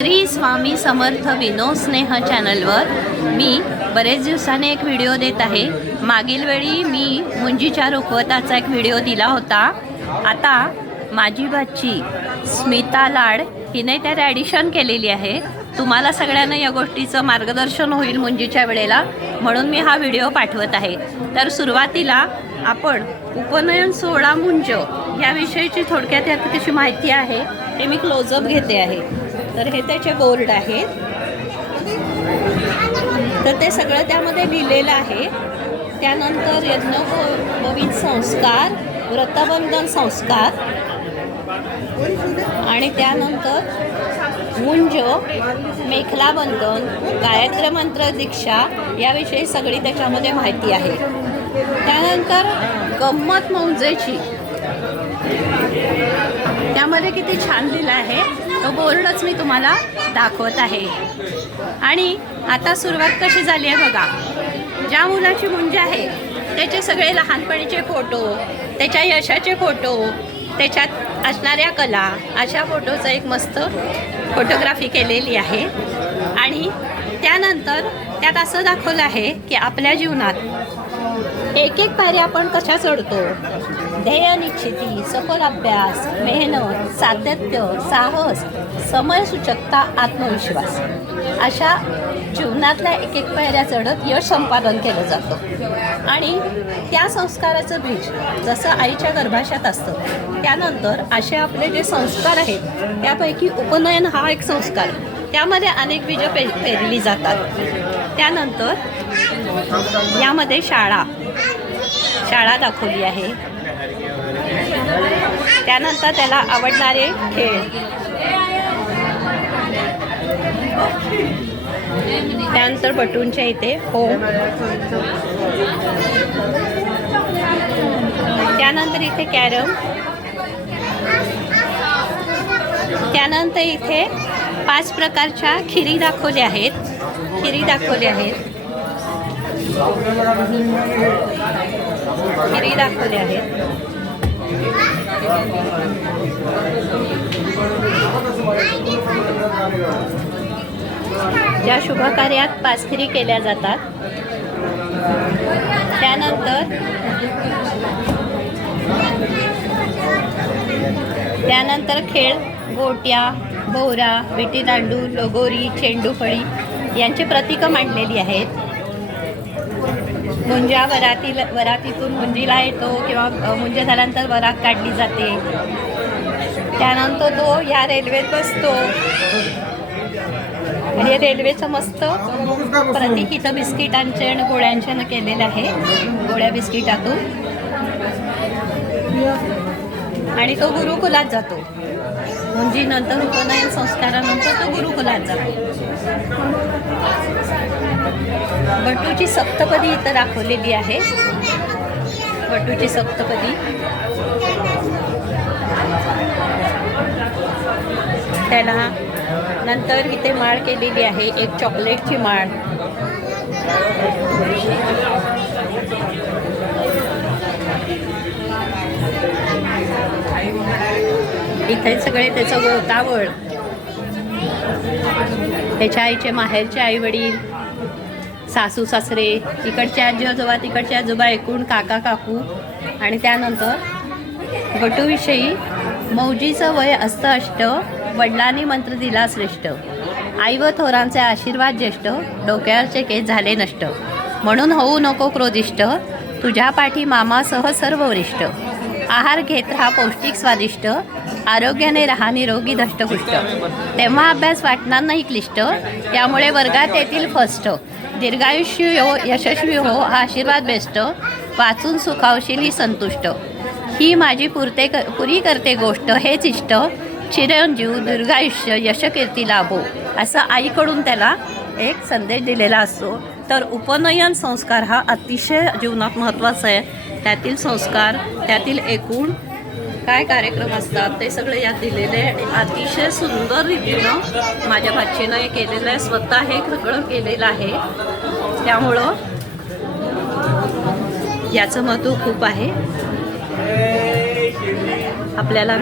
श्री स्वामी समर्थ विनोद स्नेह चॅनलवर मी बरेच दिवसाने एक व्हिडिओ देत आहे। मागील वेळी मी मुंजीच्या रुखवताचा एक व्हिडिओ दिला होता। आता माझी बच्ची स्मिता लाड हिने त्यात ॲडिशन केलेली आहे। तुम्हाला सगळ्यांना या गोष्टीचं मार्गदर्शन होईल मुंजीच्या वेळेला, म्हणून मी हा व्हिडिओ पाठवत आहे। तर सुरुवातीला आपण उपनयन सोहळा मुंज याविषयीची थोडक्यात यात कशी माहिती आहे हे मी क्लोजअप घेते आहे। तर हे त्याचे बोर्ड आहेत, तर ते सगळं त्यामध्ये लिहिलेलं आहे। त्यानंतर यज्ञोपवीत संस्कार, व्रतबंधन संस्कार आणि त्यानंतर मुंज, मेखला बंधन, गायत्री मंत्र दीक्षा याविषयी सगळी त्याच्यामध्ये माहिती आहे। त्यानंतर गंमत मौजेची त्यामध्ये किती छान लिहिलं आहे, तो बोर्डच मी तुम्हाला दाखवत आहे। आणि आता सुरुवात कशी झाली आहे बघा। ज्या मुलाची मुंज आहे त्याचे सगळे लहानपणीचे फोटो, त्याच्या यशाचे फोटो, त्याच्यात असणाऱ्या कला, अशा फोटोचं एक मस्त फोटोग्राफी केलेली आहे। आणि त्यानंतर त्यात असं दाखवलं आहे की आपल्या जीवनात एक एक पायरी आपण कशा चढतो, ध्येय निश्चिती, सखोल अभ्यास, मेहनत, सातत्य, साहस, समयसूचकता, आत्मविश्वास अशा जीवनातल्या एक एक पायऱ्या चढत यश संपादन केलं जातं। आणि त्या संस्काराचं बीज जसं आईच्या गर्भाशयात असतं, त्यानंतर असे आपले जे संस्कार आहेत त्यापैकी उपनयन हा एक संस्कार, त्यामध्ये अनेक बीजं पेरली जातात। त्यानंतर यामध्ये शाळा दाखवली आहे। त्यानंतर त्याला आवडणारे खेळ, त्यानंतर बटूंच्या इथे होम, त्यानंतर इथे कॅरम, त्यानंतर इथे 5 प्रकारच्या खिरी दाखवल्या आहेत। ज्या शुभ कार्यात 5 खिरी केल्या जातात। त्यानंतर खेळ, गोट्या, भोवरा, विटीदांडू, लगोरी, चेंडूफळी यांची प्रतीकं मांडलेली आहेत। मुंजा वरातीतून मुंजीला येतो किंवा मुंज झाल्यानंतर वरात काढली जाते। त्यानंतर तो या रेल्वेत बसतो आणि रेल्वेचं मस्त प्रतीक इथं बिस्किटांचे आणि गोळ्यांचे केलेलं आहे, गोळ्या बिस्किटातून। आणि तो गुरुकुलात जातो, मुंजीनंतर उपनयन संस्कारानंतर तो गुरुकुलात जातो। बटूची सप्तपदी इथं दाखवलेली आहे, बटूची सप्तपदी। त्याला नंतर इथे माळ केलेली आहे, एक चॉकलेटची माळ। इथे सगळे त्याचं गोतावळ, त्याच्या आईचे माहेरचे आई वडील, सासू सासरे, इकडचे आजी आजोबा, तिकडचे आजोबा, एकूण काका काकू। आणि त्यानंतर बटूविषयी, मौजीचं वय असतं अष्ट, वडिलांनी मंत्र दिला श्रेष्ठ, आई व थोरांचे आशीर्वाद ज्येष्ठ, डोक्यावरचे केस झाले नष्ट, म्हणून होऊ नको क्रोधिष्ट, तुझ्या पाठी मामासह सर्व वरिष्ठ, आहार घेत राहा पौष्टिक स्वादिष्ट, आरोग्याने राहा निरोगी धष्टपुष्ट, तेव्हा अभ्यास वाटणार नाही क्लिष्ट, त्यामुळे वर्गात येतील फर्स्ट, दीर्घायुष्य हो, यशस्वी हो, हा आशीर्वाद बेस्ट, वाचून सुखावशील ही संतुष्ट, ही माझी पुरी करते गोष्ट, हेच इष्ट, चिरंजीव दीर्घायुष्य यशकीर्ती लाभो, असं आईकडून त्याला एक संदेश दिलेला असतो। तर उपनयन संस्कार हा अतिशय जीवनात महत्त्वाचा आहे। त्यातील संस्कार, त्यातील एकूण काय कार्यक्रम असतात ते सगळे यात दिलेले आहे। अतिशय सुंदर रीतीनं माझ्या बच्चीनं हे केलेलं आहे, स्वतः हे सगळं केलेलं आहे। त्यामुळं याचं महत्त्व खूप आहे। आपल्याला